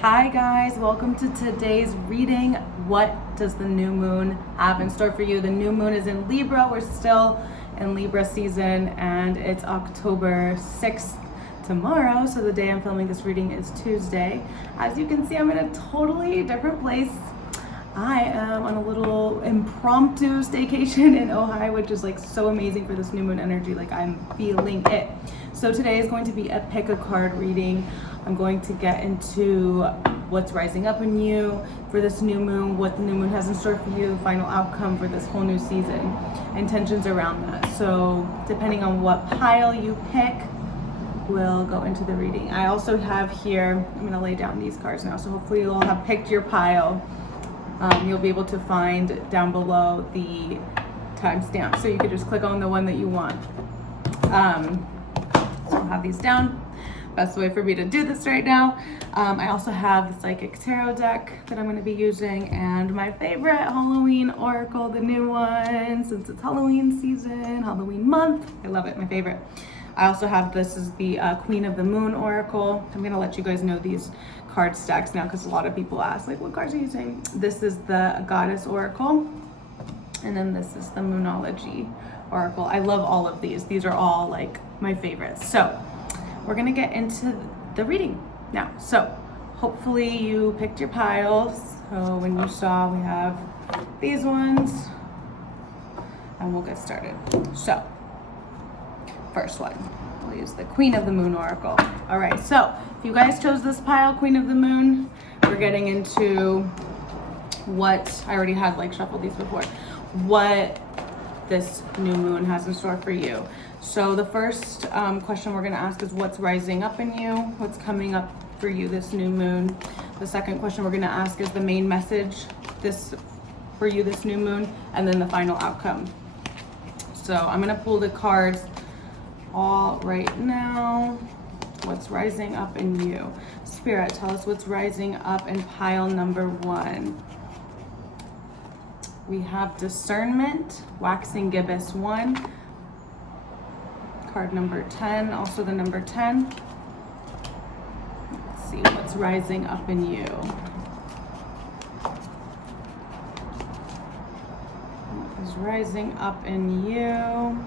Hi guys, welcome to today's reading. What does the new moon have in store for you? The new moon is in Libra. We're still in Libra season and it's October 6th tomorrow. So the day I'm filming this reading is Tuesday. As you can see, I'm in a totally different place. I am on a little impromptu staycation in Ohio, which is like so amazing for this new moon energy. Like I'm feeling it. So today is going to be a pick a card reading. I'm going to get into what's rising up in you for this new moon, what the new moon has in store for you, final outcome for this whole new season, intentions around that. So depending on what pile you pick, we'll go into the reading. I also have here, I'm gonna lay down these cards now, so hopefully you'll have picked your pile. You'll be able to find down below the timestamp, so you could just click on the one that you want. So I'll have these down. Best way for me to do this right now. I also have the Psychic Tarot deck that I'm going to be using, and my favorite Halloween oracle, the new one, since it's Halloween season, Halloween month. I love it, my favorite. I also have, this is the Queen of the Moon oracle. I'm going to let you guys know these card stacks now because a lot of people ask, like, what cards are you using? This is the Goddess oracle, and then this is the Moonology oracle. I love all of these. These are all like my favorites. So we're gonna get into the reading now. So hopefully you picked your piles. So when you saw, we have these ones, and we'll get started. So first one, we'll use the Queen of the Moon oracle. All right, so if you guys chose this pile, Queen of the Moon, we're getting into what, I already had like shuffled these before, what this new moon has in store for you. So the first question we're going to ask is what's rising up in you, what's coming up for you this new moon. The second question we're going to ask is the main message for you this new moon, and then the final outcome. So I'm going to pull the cards all right now. What's rising up in you? Spirit, tell us what's rising up in pile number one. We have Discernment, Waxing Gibbous 1. Card number 10, also the number 10. Let's see what's rising up in you. What is rising up in you?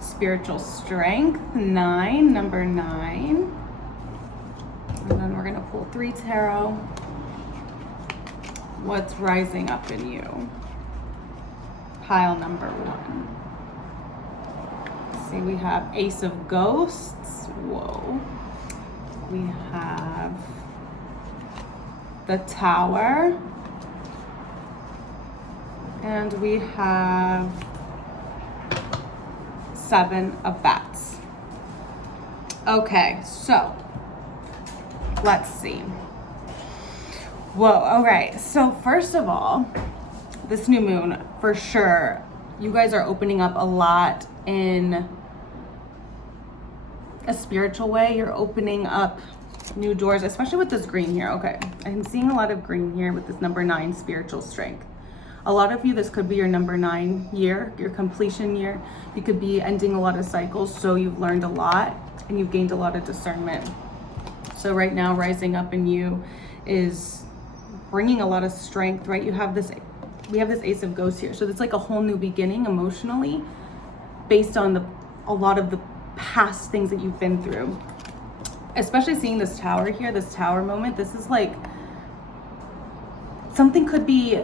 Spiritual Strength, 9, number 9. And then we're going to pull 3 tarot. What's rising up in you? Pile number 1. Let's see, we have Ace of Ghosts. Whoa. We have the Tower. And we have 7 of Bats. Okay, so let's see. Whoa, all right. So first of all, this new moon, for sure, you guys are opening up a lot in a spiritual way. You're opening up new doors, especially with this green here. Okay, I'm seeing a lot of green here with this number 9, Spiritual Strength. A lot of you, this could be your number 9 year, your completion year. You could be ending a lot of cycles, so you've learned a lot and you've gained a lot of discernment. So right now, rising up in you is bringing a lot of strength, right? We have this Ace of Ghosts here. So it's like a whole new beginning emotionally based on a lot of the past things that you've been through. Especially seeing this Tower here, this Tower moment, this is like something could be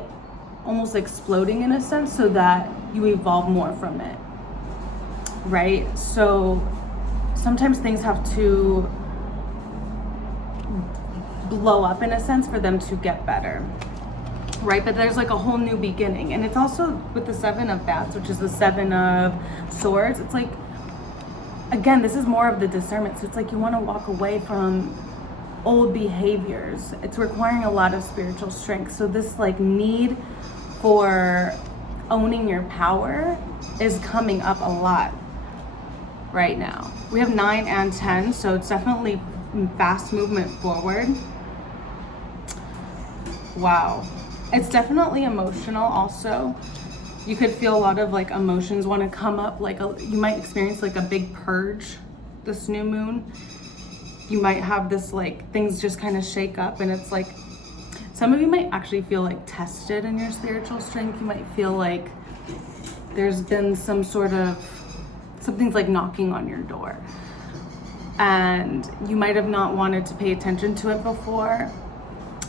almost exploding in a sense so that you evolve more from it, right? So sometimes things have to blow up in a sense for them to get better, right? But there's like a whole new beginning. And it's also with the 7 of Bats, which is the 7 of Swords. It's like, again, this is more of the discernment. So it's like you want to walk away from old behaviors. It's requiring a lot of spiritual strength. So this like need for owning your power is coming up a lot right now. We have 9 and 10, so it's definitely fast movement forward. Wow. It's definitely emotional also. You could feel a lot of like emotions want to come up, like you might experience like a big purge this new moon. You might have this like, things just kind of shake up, and it's like, some of you might actually feel like tested in your spiritual strength. You might feel like there's been some sort of, something's like knocking on your door. And you might have not wanted to pay attention to it before,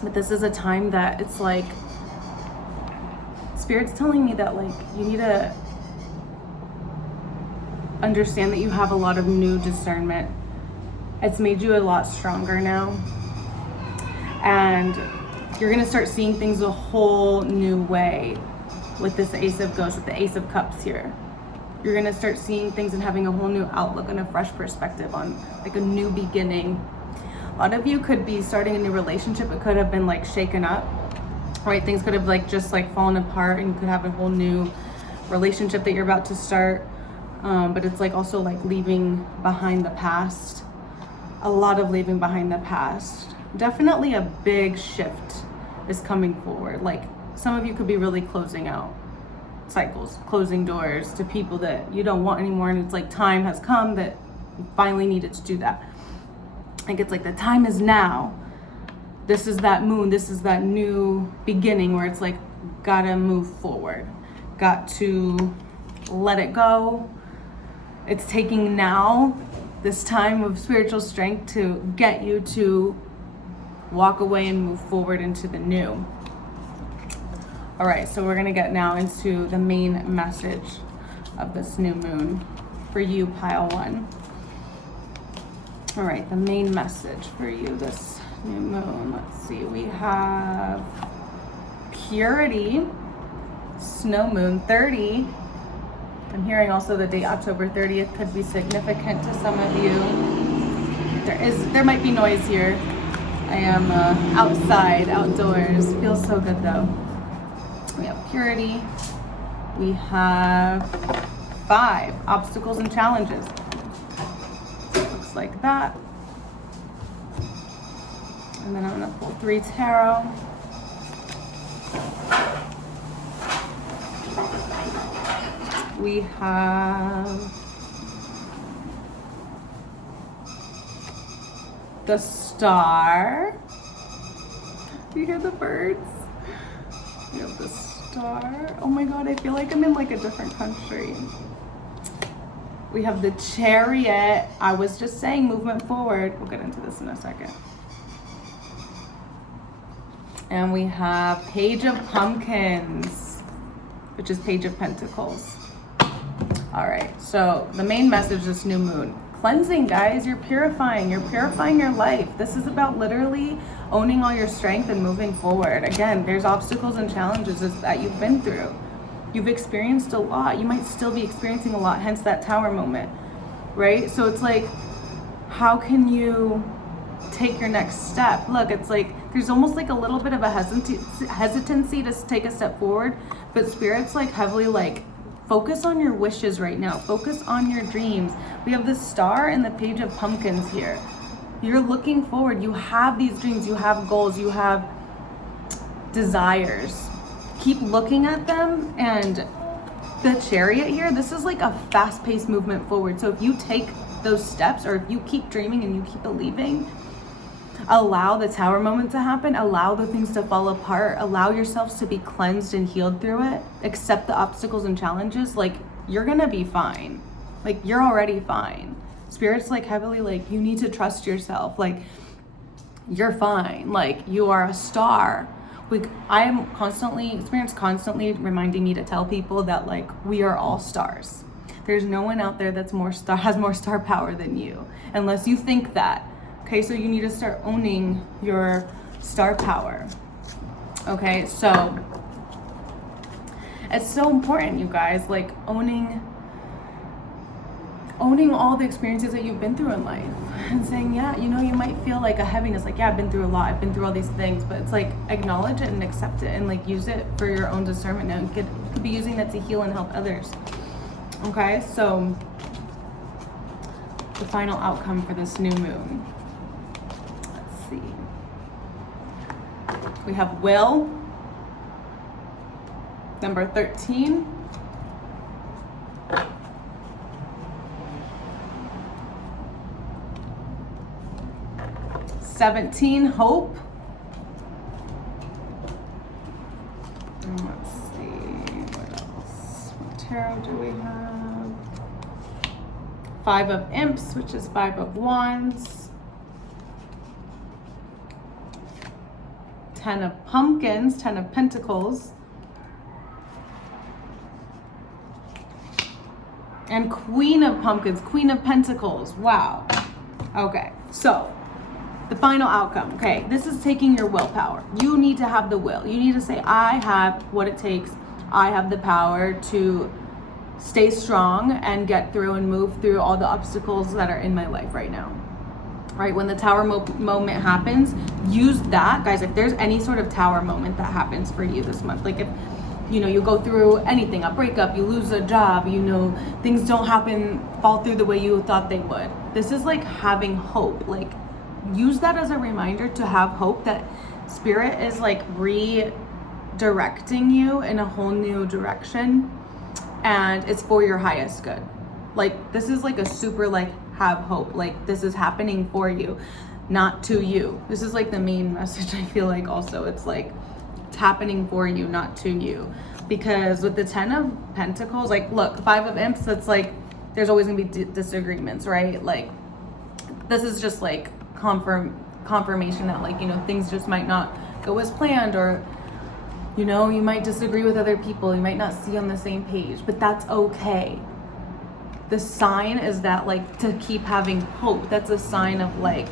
but this is a time that it's like, Spirit's telling me that like, you need to understand that you have a lot of new discernment. It's made you a lot stronger now. And you're gonna start seeing things a whole new way with this Ace of Ghosts, with the Ace of Cups here. You're gonna start seeing things and having a whole new outlook and a fresh perspective on like a new beginning. A lot of you could be starting a new relationship. It could have been like shaken up, right? Things could have like just like fallen apart, and you could have a whole new relationship that you're about to start. But it's like also like leaving behind the past. A lot of leaving behind the past. Definitely a big shift is coming forward. Like some of you could be really closing out cycles, closing doors to people that you don't want anymore, and it's like time has come that you finally needed to do that. Like it's like the time is now. This is that moon, this is that new beginning where it's like gotta move forward, got to let it go. It's taking now this time of spiritual strength to get you to walk away and move forward into the new. All right, so we're gonna get now into the main message of this new moon for you, pile one. All right, the main message for you this new moon. Let's see, we have purity, snow moon 30. I'm hearing also the date October 30th could be significant to some of you. There might be noise here. I am outside, outdoors. Feels so good though. We have purity. We have 5 obstacles and challenges. Looks like that. And then I'm gonna pull 3 tarot. We have the Star. Do you hear the birds? We have the Star. Oh my God, I feel like I'm in like a different country. We have the Chariot. I was just saying movement forward. We'll get into this in a second. And we have Page of Pumpkins, which is Page of Pentacles. All right, so the main message this new moon. Cleansing, guys. You're purifying your life. This is about literally owning all your strength and moving forward. Again, there's obstacles and challenges that you've been through. You've experienced a lot. You might still be experiencing a lot, hence that Tower moment, right? So it's like, how can you take your next step? Look, it's like, there's almost like a little bit of a hesitancy to take a step forward, but Spirit's like heavily like, focus on your wishes right now. Focus on your dreams. We have the Star and the Page of Pumpkins here. You're looking forward. You have these dreams. You have goals. You have desires. Keep looking at them. And the Chariot here, this is like a fast-paced movement forward. So if you take those steps, or if you keep dreaming and you keep believing, allow the Tower moment to happen, allow the things to fall apart, allow yourselves to be cleansed and healed through it, accept the obstacles and challenges, like you're gonna be fine. Like you're already fine. Spirit's like heavily like, you need to trust yourself. Like you're fine. Like you are a star. Like Spirit's constantly reminding me to tell people that like we are all stars. There's no one out there that's has more star power than you, unless you think that. Okay, so you need to start owning your star power. Okay, so it's so important, you guys, like owning all the experiences that you've been through in life and saying, yeah, you know, you might feel like a heaviness, like, yeah, I've been through a lot, I've been through all these things, but it's like acknowledge it and accept it and like use it for your own discernment. Now you could be using that to heal and help others. Okay, so the final outcome for this new moon. Let's see. We have Will, number 13. 17, hope. And let's see, what else? What tarot do we have? 5 of Imps, which is 5 of Wands. 10 of Pumpkins, 10 of Pentacles. And Queen of Pumpkins, Queen of Pentacles. Wow. Okay, so the final outcome. Okay, this is taking your willpower. You need to have the will. You need to say, I have what it takes. I have the power to stay strong and get through and move through all the obstacles that are in my life right now. Right, when the tower moment happens, use that. Guys, if there's any sort of tower moment that happens for you this month, like if you go through anything, a breakup, you lose a job, things don't fall through the way you thought they would. This is like having hope. Like, use that as a reminder to have hope that Spirit is like redirecting you in a whole new direction, and it's for your highest good. Like, this is like a super, like, have hope. Like, this is happening for you, not to you. This is like the main message, I feel like. Also, it's like, it's happening for you, not to you. Because with the 10 of Pentacles, like, look, 5 of Imps, it's like, there's always gonna be disagreements, right? Like, this is just like confirmation that, like, things just might not go as planned, or, you might disagree with other people, you might not see on the same page, but that's okay. The sign is that, like, to keep having hope. That's a sign of, like,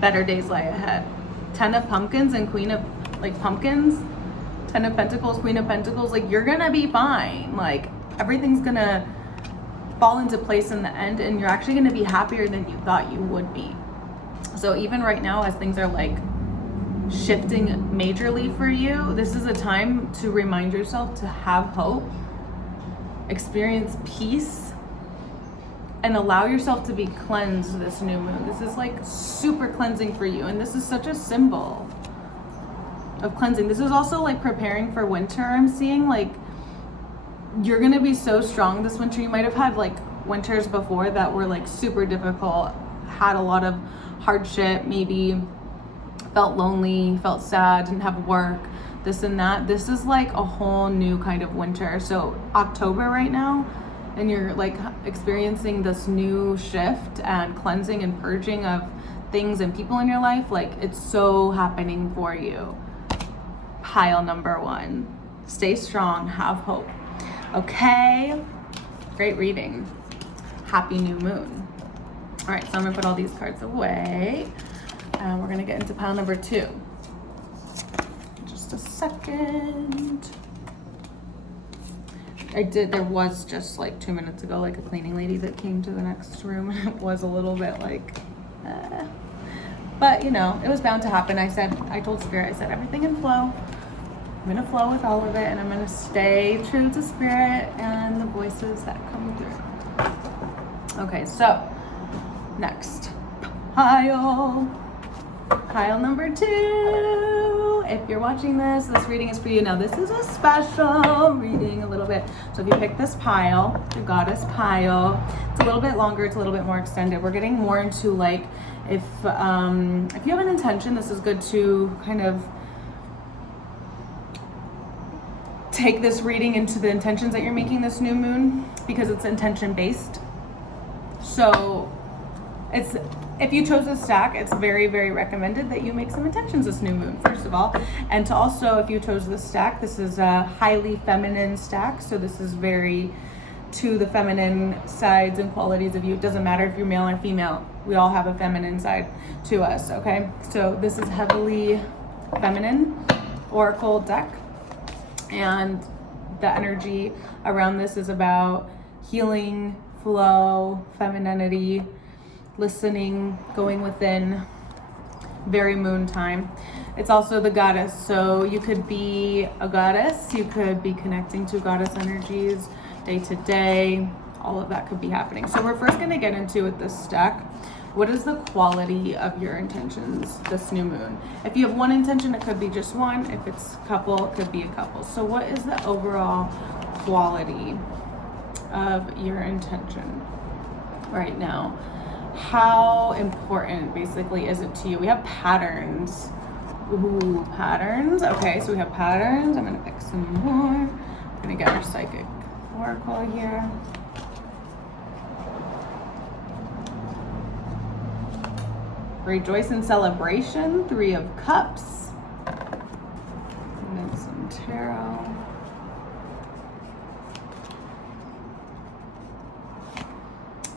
better days lie ahead. 10 of Pumpkins and Queen of, like, Pumpkins, 10 of Pentacles, Queen of Pentacles, like, you're gonna be fine. Like, everything's gonna fall into place in the end, and you're actually gonna be happier than you thought you would be. So even right now, as things are, like, shifting majorly for you, this is a time to remind yourself to have hope, experience peace, and allow yourself to be cleansed this new moon. This is like super cleansing for you, and this is such a symbol of cleansing. This is also like preparing for winter. I'm seeing, like, you're gonna be so strong this winter. You might have had like winters before that were like super difficult, had a lot of hardship, maybe felt lonely, felt sad, didn't have work, this and that. This is like a whole new kind of winter. So October right now, and you're like experiencing this new shift and cleansing and purging of things and people in your life. Like, it's so happening for you. Pile number 1. Stay strong, have hope. Okay, great reading. Happy new moon. All right, so I'm gonna put all these cards away, and we're gonna get into pile number 2. Just a second. There was just like 2 minutes ago, like, a cleaning lady that came to the next room, and it was a little bit like, but it was bound to happen. I told Spirit, I said, everything in flow. I'm gonna flow with all of it, and I'm gonna stay true to Spirit and the voices that come through. Okay, so next pile number 2. If you're watching this reading is for you. Now, this is a special reading a little bit. So if you pick this pile, the goddess pile, it's a little bit longer, it's a little bit more extended. We're getting more into, like, if you have an intention, this is good to kind of take this reading into the intentions that you're making this new moon, because it's intention based. So if you chose this stack, it's very, very recommended that you make some intentions this new moon, first of all. And to also, if you chose this stack, this is a highly feminine stack. So this is very to the feminine sides and qualities of you. It doesn't matter if you're male or female. We all have a feminine side to us, okay? So this is heavily feminine oracle deck. And the energy around this is about healing, flow, femininity, listening, going within, very moon time. It's also the goddess, so you could be a goddess, you could be connecting to goddess energies day to day. All of that could be happening. So we're first going to get into, with this stack, what is the quality of your intentions this new moon? If you have one intention, it could be just one. If it's a couple, it could be a couple. So what is the overall quality of your intention right now? How important basically is it to you? We have patterns. Ooh, patterns. Okay, so we have patterns. I'm gonna pick some more. I'm gonna get our psychic oracle here. Rejoice in celebration, 3 of Cups. And then some tarot.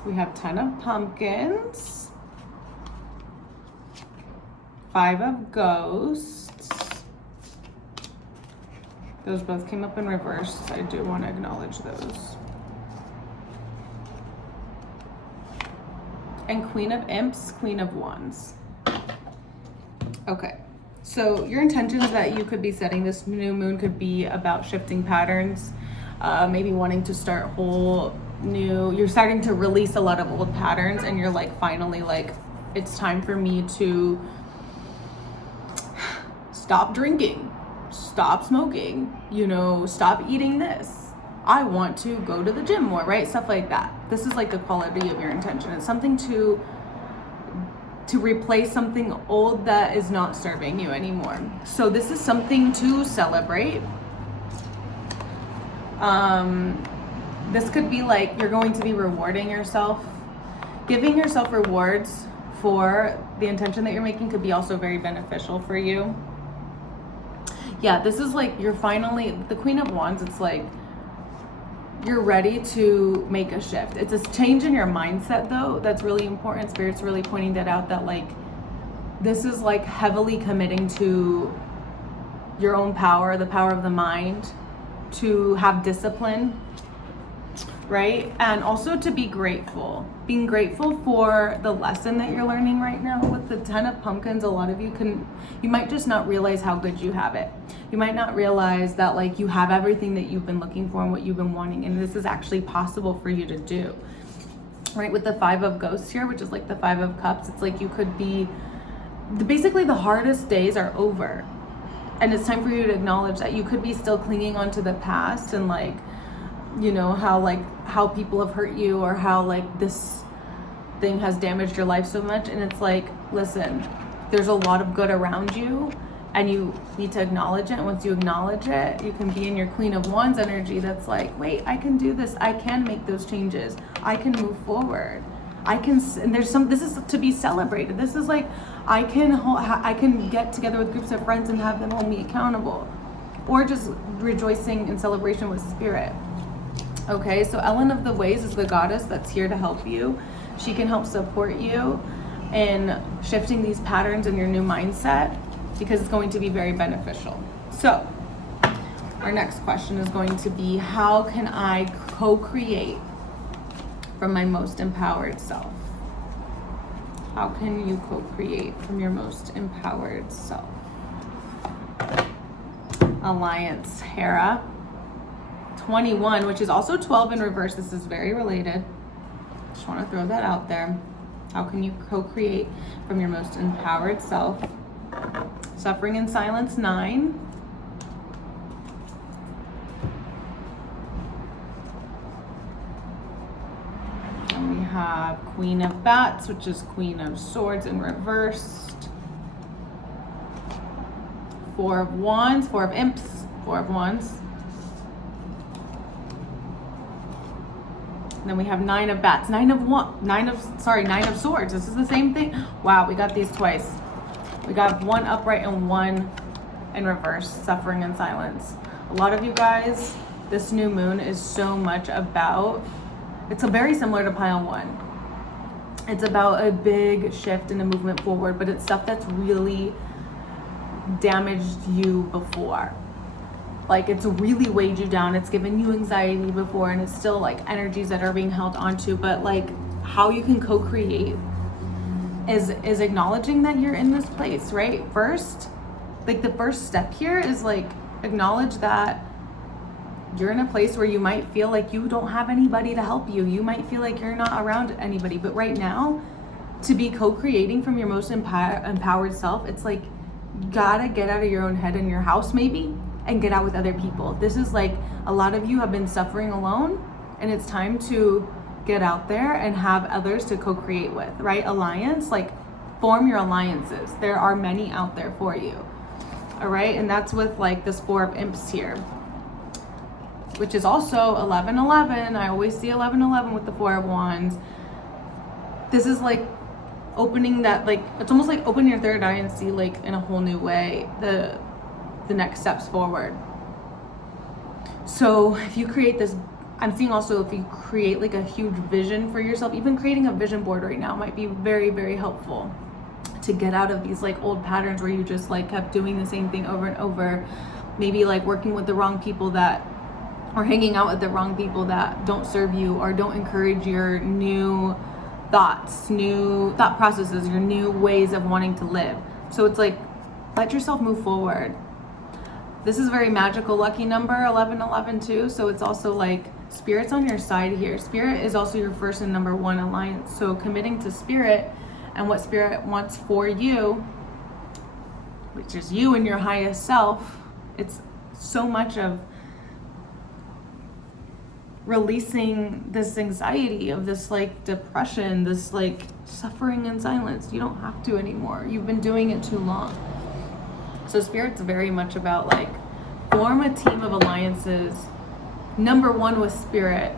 We have 10 of Pumpkins. 5 of Ghosts. Those both came up in reverse. I do want to acknowledge those. And Queen of Imps, Queen of Wands. Okay, so your intentions that you could be setting this new moon could be about shifting patterns, maybe wanting to start whole new, you're starting to release a lot of old patterns and you're like, finally, like, it's time for me to stop drinking, stop smoking, you know, stop eating this. I want to go to the gym more, right? Stuff like that. This is like the quality of your intention. It's something to replace something old that is not serving you anymore. So this is something to celebrate. This could be like you're going to be rewarding yourself. Giving yourself rewards for the intention that you're making could be also very beneficial for you. Yeah, this is like you're finally, the Queen of Wands, it's like you're ready to make a shift. It's a change in your mindset though that's really important. Spirit's really pointing that out, that like this is like heavily committing to your own power, the power of the mind, to have discipline, right? And also to be grateful. Being grateful for the lesson that you're learning right now. With the 10 of Pumpkins, a lot of you might just not realize how good you have it. You might not realize that like you have everything that you've been looking for and what you've been wanting, and this is actually possible for you to do, right? With the 5 of Ghosts here, which is like the 5 of Cups, it's like you could be, basically the hardest days are over. And it's time for you to acknowledge that you could be still clinging onto the past and like, you know, how people have hurt you or how like this thing has damaged your life so much. And it's like, listen, there's a lot of good around you and you need to acknowledge it. And once you acknowledge it, you can be in your Queen of Wands energy that's like, wait, I can do this. I can make those changes. I can move forward. And this is to be celebrated. This is like, I can get together with groups of friends and have them hold me accountable, or just rejoicing in celebration with spirit. Okay, so Ellen of the Ways is the goddess that's here to help you. She can help support you in shifting these patterns in your new mindset, because it's going to be very beneficial. So our next question is going to be, how can I co-create from my most empowered self? How can you co-create from your most empowered self? Alliance, Hera. 21, which is also 12 in reverse. This is very related. Just want to throw that out there. How can you co-create from your most empowered self? Suffering in Silence, 9. And we have Queen of Bats, which is Queen of Swords in reversed. 4 of Wands, 4 of Imps, 4 of Wands. And then we have 9 of Bats, 9 of Swords. This is the same thing. Wow, we got these twice. We got 1 upright and 1 in reverse, Suffering in Silence. A lot of you guys, this new moon is so much about, it's very similar to pile 1. It's about a big shift in the movement forward, but it's stuff that's really damaged you before. Like, it's really weighed you down. It's given you anxiety before, and it's still like energies that are being held onto. But like, how you can co-create is acknowledging that you're in this place, right? First, like the first step here is like, acknowledge that you're in a place where you might feel like you don't have anybody to help you. You might feel like you're not around anybody. But right now, to be co-creating from your most empowered self, it's like, you gotta get out of your own head in your house maybe, and get out with other people. This is like, a lot of you have been suffering alone, and it's time to get out there and have others to co-create with, right? Alliance, like form your alliances. There are many out there for you. All right, and that's with like this Four of Imps here, which is also 11-11. I always see 11-11 with the Four of Wands. This is like opening that, like, it's almost like open your third eye and see like in a whole new way the next steps forward. So if you create this, I'm seeing also if you create like a huge vision for yourself, even creating a vision board right now might be very, very helpful to get out of these like old patterns where you just like kept doing the same thing over and over. Maybe like working with the wrong people or hanging out with the wrong people that don't serve you or don't encourage your new thoughts, new thought processes, your new ways of wanting to live. So it's like, let yourself move forward. This is a very magical lucky number, 11-11 too. So it's also like Spirit's on your side here. Spirit is also your first and number one alliance. So committing to Spirit and what Spirit wants for you, which is you and your highest self, it's so much of releasing this anxiety of this like depression, this like suffering in silence. You don't have to anymore. You've been doing it too long. So Spirit's very much about like form a team of alliances. Number one with Spirit,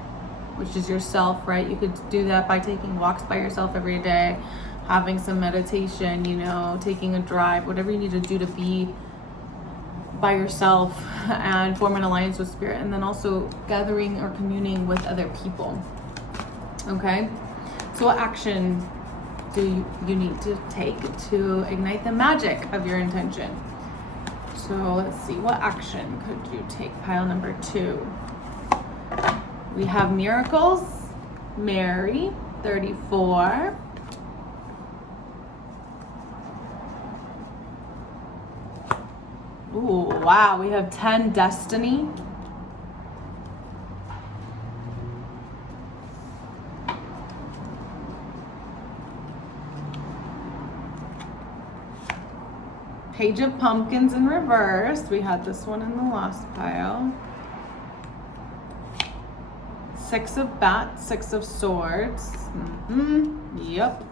which is yourself, right? You could do that by taking walks by yourself every day, having some meditation, you know, taking a drive, whatever you need to do to be by yourself and form an alliance with Spirit, and then also gathering or communing with other people. Okay, so what action do you need to take to ignite the magic of your intention? So let's see, what action could you take? Pile number 2. We have miracles, Mary, 34. Ooh, wow, we have 10, Destiny. Page of Pumpkins in reverse. We had this one in the last pile. 6 of Bats, 6 of Swords. Yep.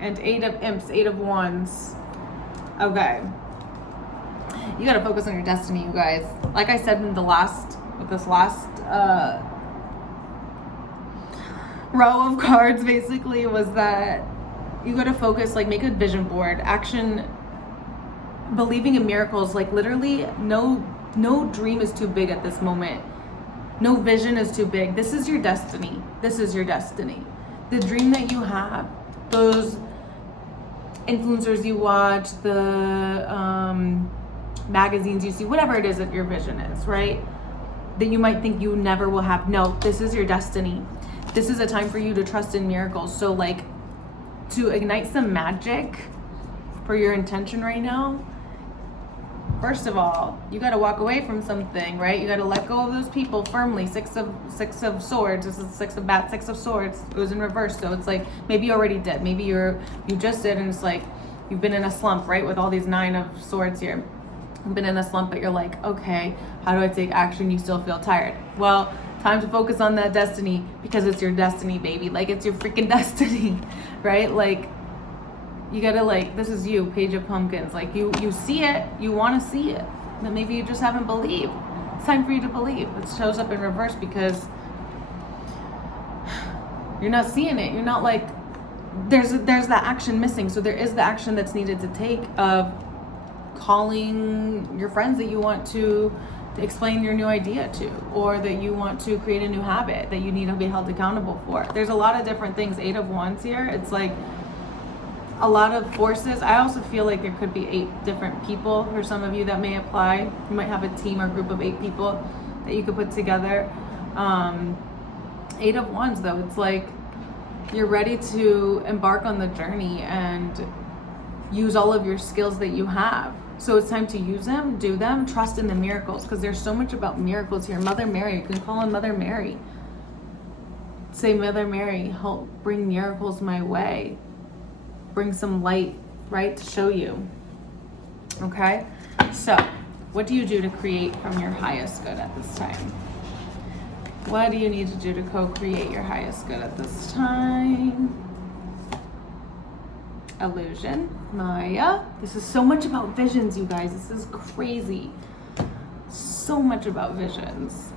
And 8 of Imps, 8 of Wands. Okay. You gotta focus on your destiny, you guys. Like I said in this last row of cards, basically, was that you gotta focus, like make a vision board, action, believing in miracles. Like literally, no dream is too big at this moment. No vision is too big. This is your destiny. This is your destiny. The dream that you have, those influencers you watch, the magazines you see, whatever it is that your vision is, right? That you might think you never will have. No, this is your destiny. This is a time for you to trust in miracles. So like to ignite some magic for your intention right now, first of all, you got to walk away from something, right? You got to let go of those people firmly. 6 of Swords. This is 6 of Bats, 6 of Swords. It was in reverse. So it's like, maybe you already did. Maybe you just did. And it's like, you've been in a slump, right? With all these 9 of Swords here. You've been in a slump, but you're like, okay, how do I take action? You still feel tired. Well, time to focus on that destiny, because it's your destiny, baby. Like, it's your freaking destiny, right? Like, you gotta, like, this is you, Page of Pumpkins. Like, you see it, you want to see it, but maybe you just haven't believed. It's time for you to believe. It shows up in reverse because you're not seeing it. You're not like, there's that action missing. So there is the action that's needed to take of calling your friends that you want to explain your new idea to, or that you want to create a new habit that you need to be held accountable for. There's a lot of different things. 8 of Wands here. It's like a lot of forces. I also feel like there could be 8 different people for some of you that may apply. You might have a team or group of 8 people that you could put together. 8 of Wands though, it's like you're ready to embark on the journey and use all of your skills that you have. So it's time to use them, do them, trust in the miracles, because there's so much about miracles here. Mother Mary, you can call on Mother Mary. Say, Mother Mary, help bring miracles my way. Bring some light, right, to show you. Okay? So, what do you do to create from your highest good at this time? What do you need to do to co-create your highest good at this time? Illusion, Maya. This is so much about visions, you guys. This is crazy. So much about visions.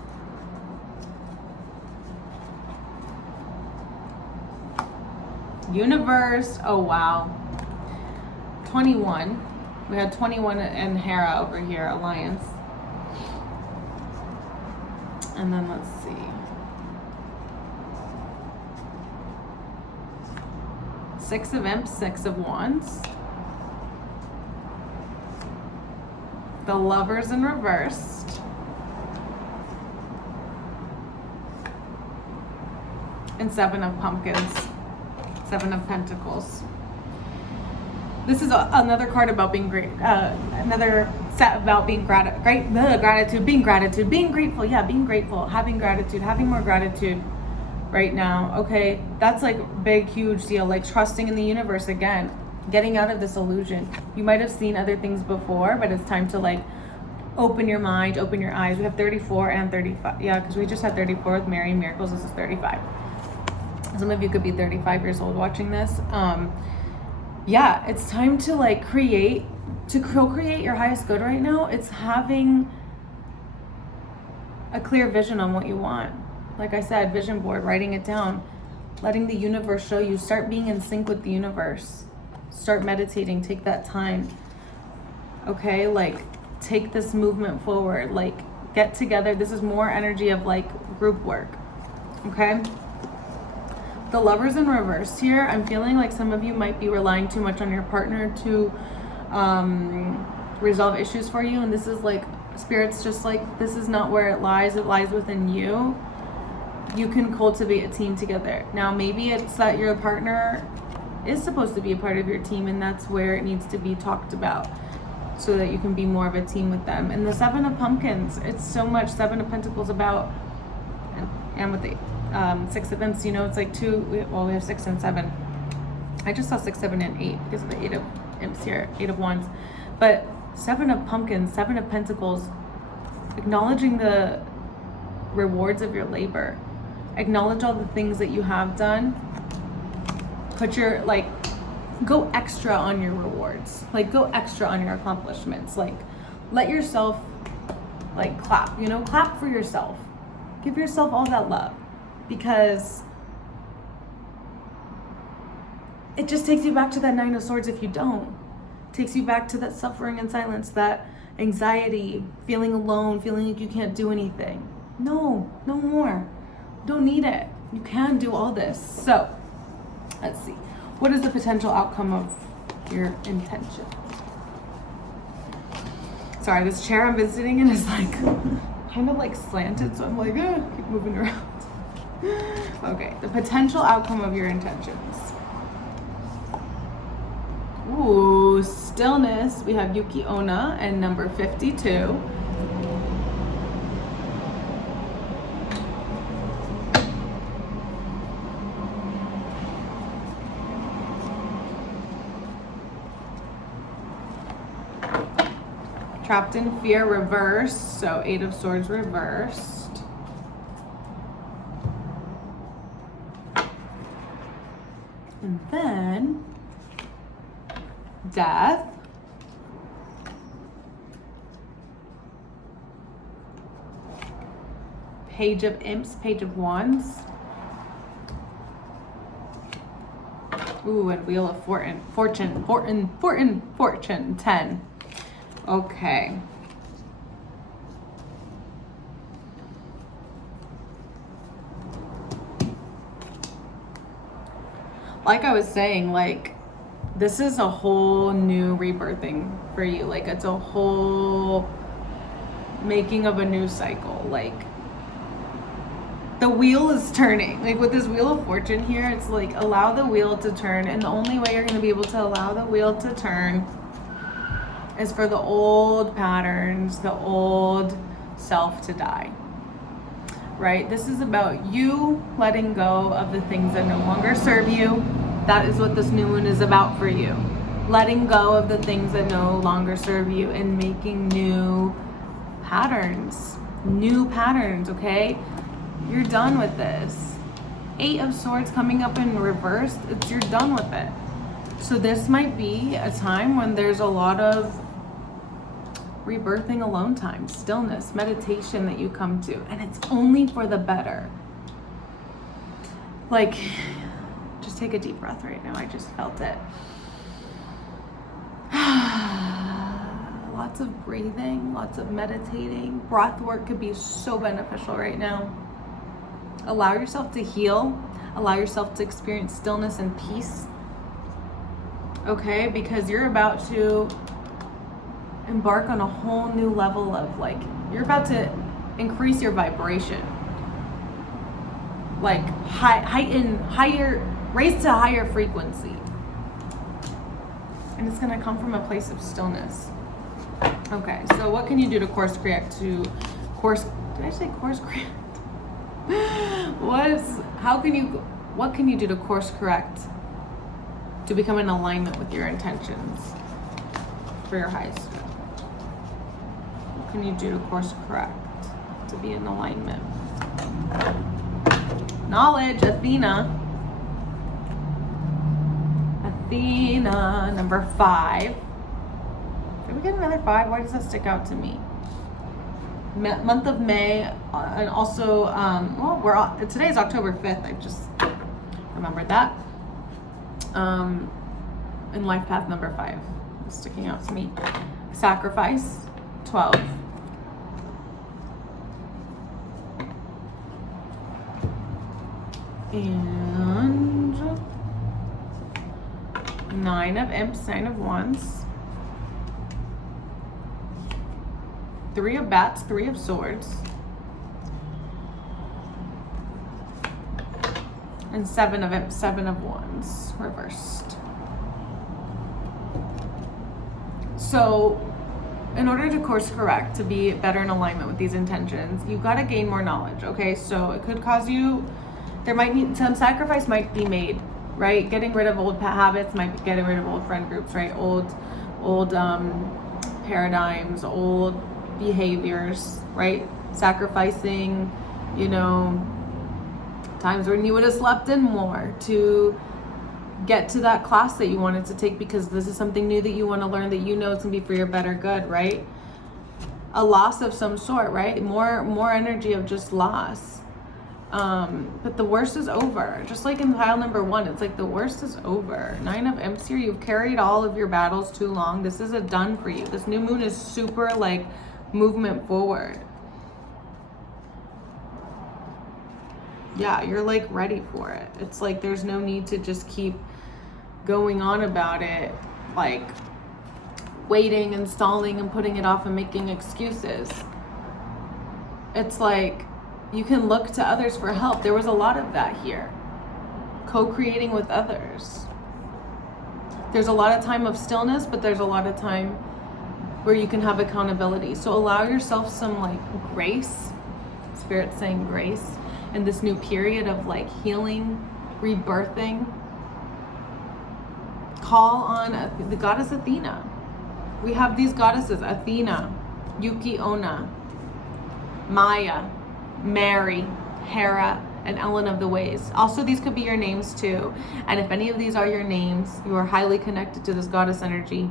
Universe. Oh, wow. 21. We had 21 and Hera over here, Alliance. And then let's see. 6 of Imps, 6 of Wands. The Lovers in reversed. And 7 of Pumpkins. 7 of Pentacles. This is another card about being great. Another set about being gratitude, being grateful. Yeah, being grateful, having gratitude, having more gratitude right now. Okay, that's like big, huge deal. Like trusting in the universe again, getting out of this illusion. You might have seen other things before, but it's time to like open your mind, open your eyes. We have 34 and 35. Yeah, because we just had 34 with Mary Miracles. This is 35. Some of you could be 35 years old watching this. Yeah, it's time to like co-create your highest good right now. It's having a clear vision on what you want. Like I said, vision board, writing it down, letting the universe show you. Start being in sync with the universe. Start meditating, take that time. Okay, like take this movement forward, like get together. This is more energy of like group work. Okay. The Lovers in reverse here. I'm feeling like some of you might be relying too much on your partner to resolve issues for you. And this is like, Spirit's just like, this is not where it lies within you. You can cultivate a team together. Now, maybe it's that your partner is supposed to be a part of your team, and that's where it needs to be talked about so that you can be more of a team with them. And the 7 of Pumpkins, it's so much 7 of Pentacles about, and with the 6 of Imps, you know, it's like we have 6 and 7. I just saw 6, 7, and 8 because of the 8 of Imps here, 8 of Wands. But 7 of Pumpkins, 7 of Pentacles, acknowledging the rewards of your labor. Acknowledge all the things that you have done. Put your, like, go extra on your rewards. Like, go extra on your accomplishments. Like, let yourself, like, clap, you know, clap for yourself. Give yourself all that love. Because it just takes you back to that 9 of Swords if you don't. It takes you back to that suffering and silence, that anxiety, feeling alone, feeling like you can't do anything. No more. Don't need it. You can do all this. So, let's see. What is the potential outcome of your intention? Sorry, this chair I'm visiting in is like kind of like slanted, so I'm like, keep moving around. Okay, the potential outcome of your intentions. Ooh, stillness. We have Yuki Onna and number 52. Trapped in fear, reversed. So 8 of Swords reversed. And then Death. Page of Imps, Page of Wands. Ooh, and Wheel of Fortune, 10. Okay. Like I was saying, like, this is a whole new rebirthing for you. Like, it's a whole making of a new cycle. Like, the wheel is turning. Like, with this Wheel of Fortune here, it's like, allow the wheel to turn. And the only way you're going to be able to allow the wheel to turn is for the old patterns, the old self to die. Right? This is about you letting go of the things that no longer serve you. That is what this new moon is about for you. Letting go of the things that no longer serve you and making new patterns, okay? You're done with this. 8 of Swords coming up in reverse. You're done with it. So this might be a time when there's a lot of rebirthing alone time, stillness, meditation that you come to. And it's only for the better. Like, just take a deep breath right now. I just felt it. Lots of breathing, lots of meditating. Breath work could be so beneficial right now. Allow yourself to heal. Allow yourself to experience stillness and peace. Okay? Because you're about to embark on a whole new level of, like, you're about to increase your vibration. Like, raise to higher frequency. And it's going to come from a place of stillness. Okay, so what can you do to course correct? Did I say course correct? What can you do to course correct to become in alignment with your intentions for your highest good? What can you do to course correct to be in alignment? Knowledge, Athena. Athena, number 5. Did we get another 5? Why does that stick out to me? Month of May, and also, today is October 5th. I just remembered that. In life path number 5, it's sticking out to me. Sacrifice, 12. And 9 of Imps, 9 of Wands. 3 of Bats, 3 of Swords. And 7 of Imps, 7 of Wands, reversed. So, in order to course correct, to be better in alignment with these intentions, you've got to gain more knowledge, okay? So it could cause you, some sacrifice might be made, right? Getting rid of old habits might be getting rid of old friend groups, right? Old paradigms, old behaviors, right? Sacrificing, times when you would have slept in more to get to that class that you wanted to take because this is something new that you want to learn, that it's going to be for your better good, right? A loss of some sort, right? More energy of just loss. But the worst is over. Just like in pile number 1, it's like the worst is over. 9 of Imps here. You've carried all of your battles too long. This is a done for you. This new moon is super, like, movement forward. Yeah, you're like ready for it. It's like there's no need to just keep going on about it, like waiting and stalling and putting it off and making excuses. It's like you can look to others for help. There was a lot of that here. Co-creating with others. There's a lot of time of stillness, but there's a lot of time where you can have accountability. So allow yourself some, like, grace. Spirit's saying grace in this new period of, like, healing, rebirthing. Call on the goddess Athena. We have these goddesses: Athena, Yuki Onna, Maya, Mary, Hera, and Ellen of the Ways. Also, these could be your names too. And if any of these are your names, you are highly connected to this goddess energy.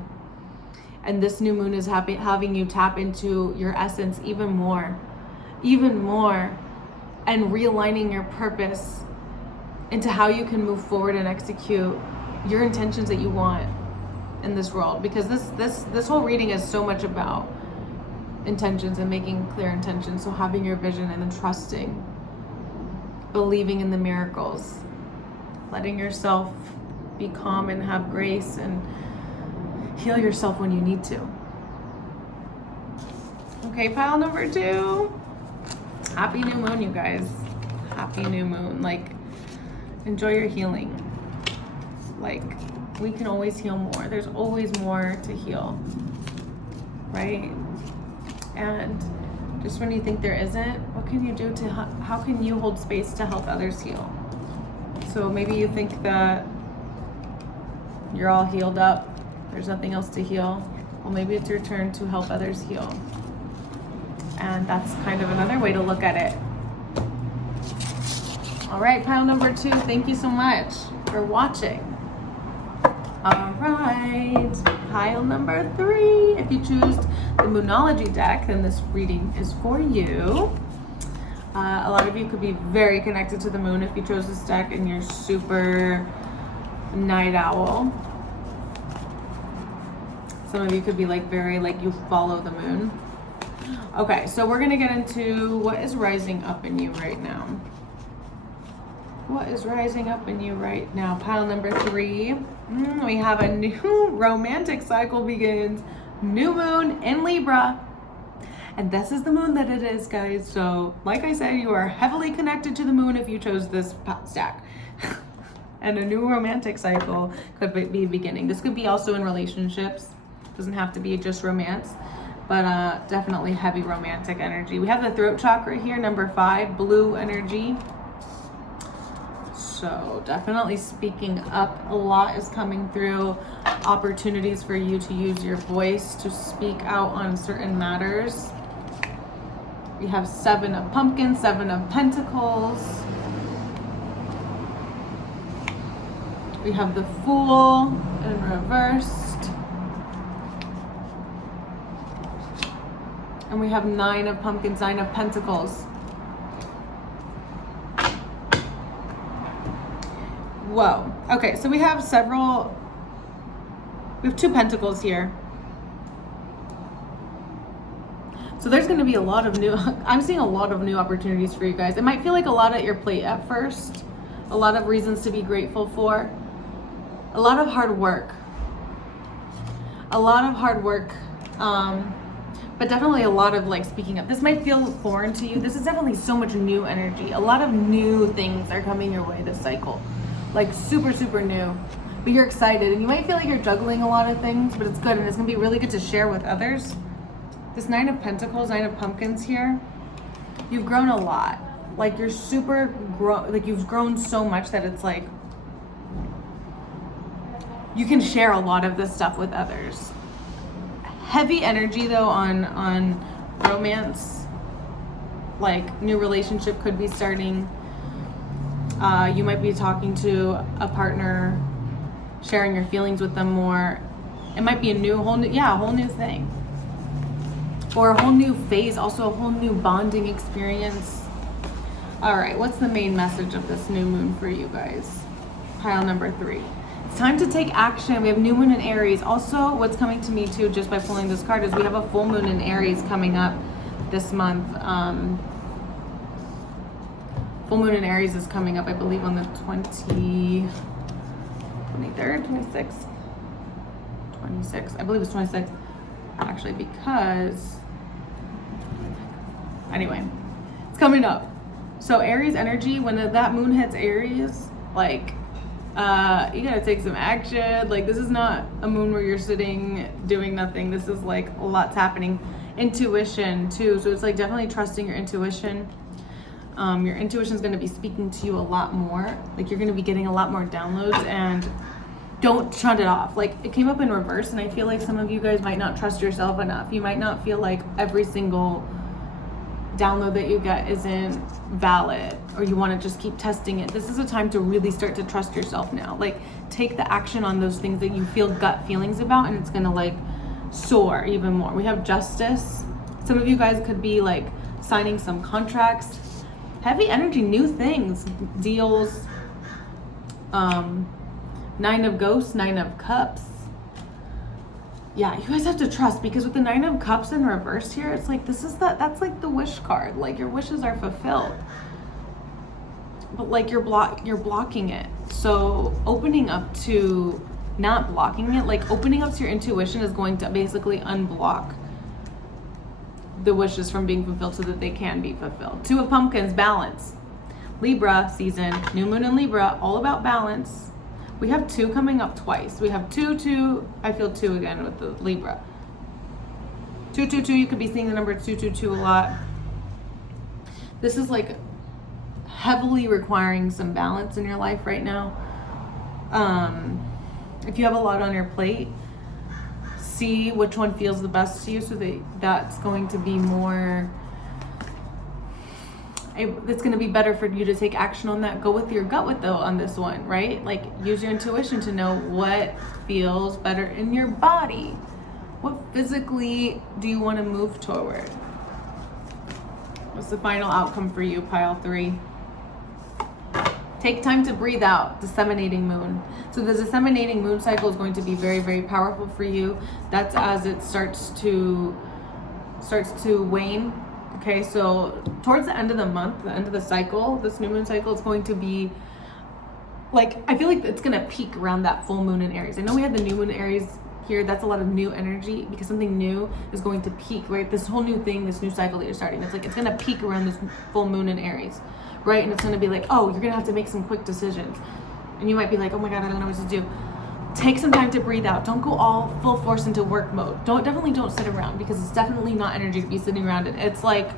And this new moon is having you tap into your essence even more, and realigning your purpose into how you can move forward and execute your intentions that you want in this world. Because this whole reading is so much about intentions and making clear intentions. So having your vision and then trusting, believing in the miracles, letting yourself be calm and have grace and heal yourself when you need to. Okay, pile number 2. Happy new moon, you guys. Happy new moon. Like, enjoy your healing. Like, we can always heal more. There's always more to heal, right? And just when you think there isn't, what can you do how can you hold space to help others heal? So maybe you think that you're all healed up, there's nothing else to heal. Well, maybe it's your turn to help others heal. And that's kind of another way to look at it. All right, pile number 2, thank you so much for watching. All right, pile number 3. If you choose the Moonology deck, then this reading is for you. A lot of you could be very connected to the moon if you chose this deck and you're super night owl. Some of you could be like very like you follow the moon. Okay, so we're gonna get into what is rising up in you right now. What is rising up in you right now? Pile number 3. We have a new romantic cycle begins. New moon in Libra. And this is the moon that it is, guys. So, like I said, you are heavily connected to the moon if you chose this stack. And a new romantic cycle could be beginning. This could be also in relationships. Doesn't have to be just romance, but definitely heavy romantic energy. We have the throat chakra here, number 5, blue energy. So definitely speaking up. A lot is coming through. Opportunities for you to use your voice to speak out on certain matters. We have 7 of pumpkins, 7 of pentacles. We have the Fool in reversed. And we have 9 of pumpkins, 9 of pentacles. Whoa. Okay, so we have 2 pentacles here. So there's going to be a lot of I'm seeing a lot of new opportunities for you guys. It might feel like a lot at your plate at first. A lot of reasons to be grateful for. A lot of hard work. But definitely a lot of like speaking up. This might feel foreign to you. This is definitely so much new energy. A lot of new things are coming your way this cycle. Like super, super new. But you're excited and you might feel like you're juggling a lot of things, but it's good and it's gonna be really good to share with others. This 9 of pentacles, 9 of pumpkins here. You've grown a lot. Like you're you've grown so much that it's like you can share a lot of this stuff with others. Heavy energy though on romance. Like new relationship could be starting. You might be talking to a partner, sharing your feelings with them more. It might be a whole new thing. Or a whole new phase, also a whole new bonding experience. All right, what's the main message of this new moon for you guys? Pile number 3. It's time to take action. We have new moon in Aries. Also, what's coming to me too, just by pulling this card, is we have a full moon in Aries coming up this month. Full moon in Aries is coming up, I believe, on the 23rd, 26th? 26th. I believe it's 26th. Actually, because... Anyway, it's coming up. So Aries energy, when that moon hits Aries, like, you gotta take some action. Like, this is not a moon where you're sitting doing nothing. This is like a lot's happening. Intuition too. So it's like definitely trusting your intuition. Your intuition is going to be speaking to you a lot more. Like you're going to be getting a lot more downloads, and don't shut it off. Like it came up in reverse, and I feel like some of you guys might not trust yourself enough. You might not feel like every single download that you get isn't valid, or you want to just keep testing it. This is a time to really start to trust yourself now. Like take the action on those things that you feel gut feelings about, and it's going to like soar even more. We have justice. Some of you guys could be like signing some contracts. Heavy energy, new things, deals. 9 of ghosts, 9 of cups. Yeah, you guys have to trust, because with the 9 of cups in reverse here, it's like that's like the wish card. Like your wishes are fulfilled, but like you're blocking it. So opening up to not blocking it, like opening up to your intuition is going to basically unblock the wishes from being fulfilled so that they can be fulfilled. 2 of pumpkins, balance. Libra season, new moon in Libra, all about balance. We have 2 coming up twice. We have 2, I feel 2 again with the Libra. 222, you could be seeing the number 222 a lot. This is like heavily requiring some balance in your life right now. If you have a lot on your plate, see which one feels the best to you, so that's going to be more it's going to be better for you to take action on that. Go with your gut with though on this one, right? Like use your intuition to know what feels better in your body. What physically do you want to move toward? What's the final outcome for you, pile 3? Take time to breathe out. Disseminating moon. So the disseminating moon cycle is going to be very, very powerful for you. That's as it starts to wane. Okay, so towards the end of the month, the end of the cycle, this new moon cycle is going to be like, I feel like it's going to peak around that full moon in Aries. I know we had the new moon in Aries here. That's a lot of new energy because something new is going to peak, right? This whole new thing, this new cycle that you're starting, it's like, it's going to peak around this full moon in Aries, right? And it's going to be like, oh, you're going to have to make some quick decisions. And you might be like, oh my God, I don't know what to do. Take some time to breathe out. Don't go all full force into work mode. Definitely don't sit around because it's definitely not energy to be sitting around in. It's like,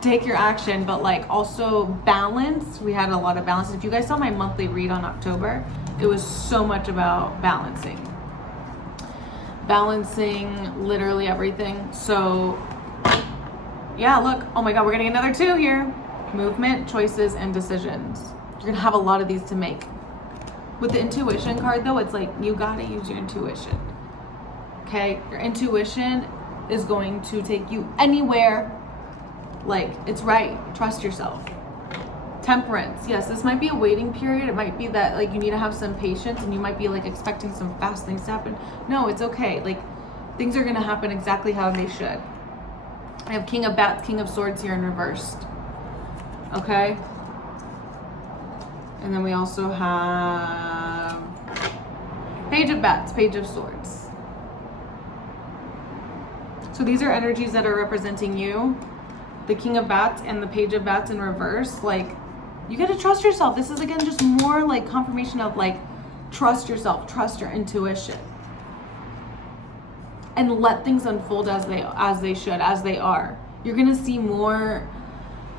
take your action, but like also balance. We had a lot of balance. If you guys saw my monthly read on October, it was so much about balancing literally everything. So yeah, look, oh my God, we're getting another 2 here. Movement, choices, and decisions. You're gonna have a lot of these to make. With the intuition card though, it's like you gotta use your intuition. Okay, your intuition is going to take you anywhere. Like, it's right. Trust yourself. Temperance. Yes, this might be a waiting period. It might be that like you need to have some patience and you might be like expecting some fast things to happen. No, it's okay. Like, things are gonna happen exactly how they should. I have King of Bats, King of Swords here in reversed. Okay. And then we also have Page of Bats, Page of Swords. So these are energies that are representing you. The King of Bats and the Page of Bats in reverse. Like, you got to trust yourself. This is, again, just more like confirmation of like, trust yourself, trust your intuition. And let things unfold as they should, as they are. You're going to see more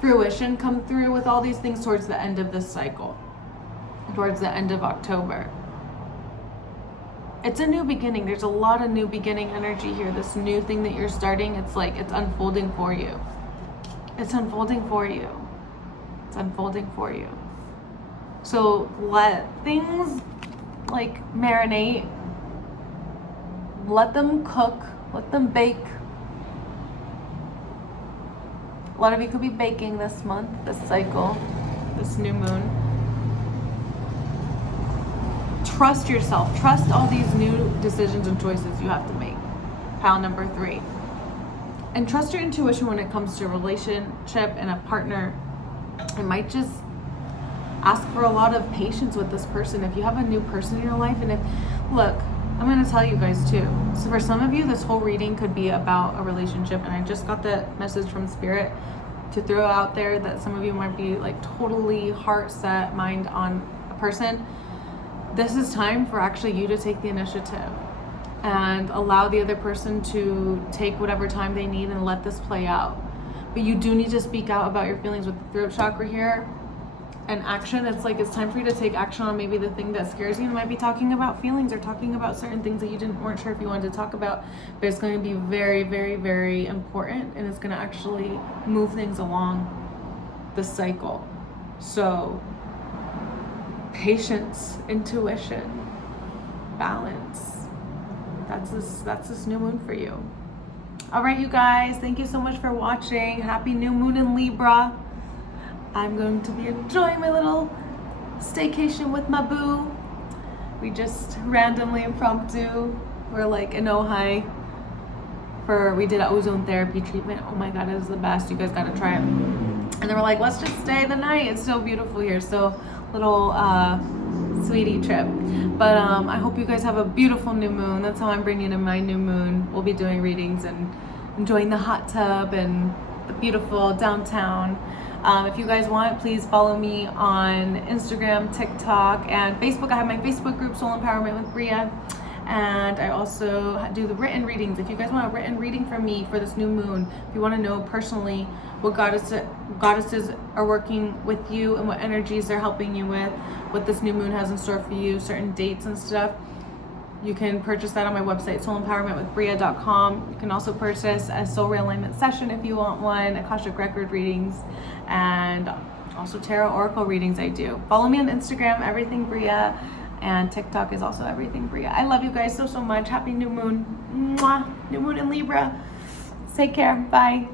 fruition come through with all these things towards the end of this cycle. Towards the end of October. It's a new beginning. There's a lot of new beginning energy here. This new thing that you're starting, it's like it's unfolding for you. It's unfolding for you. It's unfolding for you. So let things like marinate. Let them cook. Let them bake. A lot of you could be baking this month, this cycle, this new moon. Trust yourself. Trust all these new decisions and choices you have to make. Pile number 3. And trust your intuition when it comes to a relationship and a partner. It might just ask for a lot of patience with this person. If you have a new person in your life, and if, look, I'm going to tell you guys too. So for some of you, this whole reading could be about a relationship. And I just got that message from Spirit to throw out there that some of you might be like totally heart set, mind on a person. This is time for actually you to take the initiative and allow the other person to take whatever time they need and let this play out. But you do need to speak out about your feelings with the throat chakra here and action. It's like it's time for you to take action on maybe the thing that scares you. You might be talking about feelings or talking about certain things that you weren't sure if you wanted to talk about, but it's going to be very, very, very important, and it's going to actually move things along the cycle. So patience, intuition, balance. That's this new moon for you. All right, you guys, thank you so much for watching. Happy new moon in Libra. I'm going to be enjoying my little staycation with my boo. We just randomly impromptu. We're like in Ojai we did an ozone therapy treatment. Oh my God, it was the best. You guys gotta try it. And then we're like, let's just stay the night. It's so beautiful here. So little sweetie trip. But I hope you guys have a beautiful new moon. That's how I'm bringing in my new moon. We'll be doing readings and enjoying the hot tub and the beautiful downtown. If you guys want, please follow me on Instagram, TikTok, and Facebook. I have my Facebook group, Soul Empowerment with Bria. And I also do the written readings. If you guys want a written reading from me for this new moon, if you want to know personally what goddesses are working with you and what energies they're helping you with, what this new moon has in store for you, certain dates and stuff, You can purchase that on my website, soulempowermentwithbria.com. You can also purchase a soul realignment session if you want one, Akashic record readings, and also tarot oracle readings I do. Follow me on Instagram, Everything Bria, and TikTok is also Everything Bria. I love you guys so much. Happy new moon. Mwah. New moon in Libra. Take care. Bye.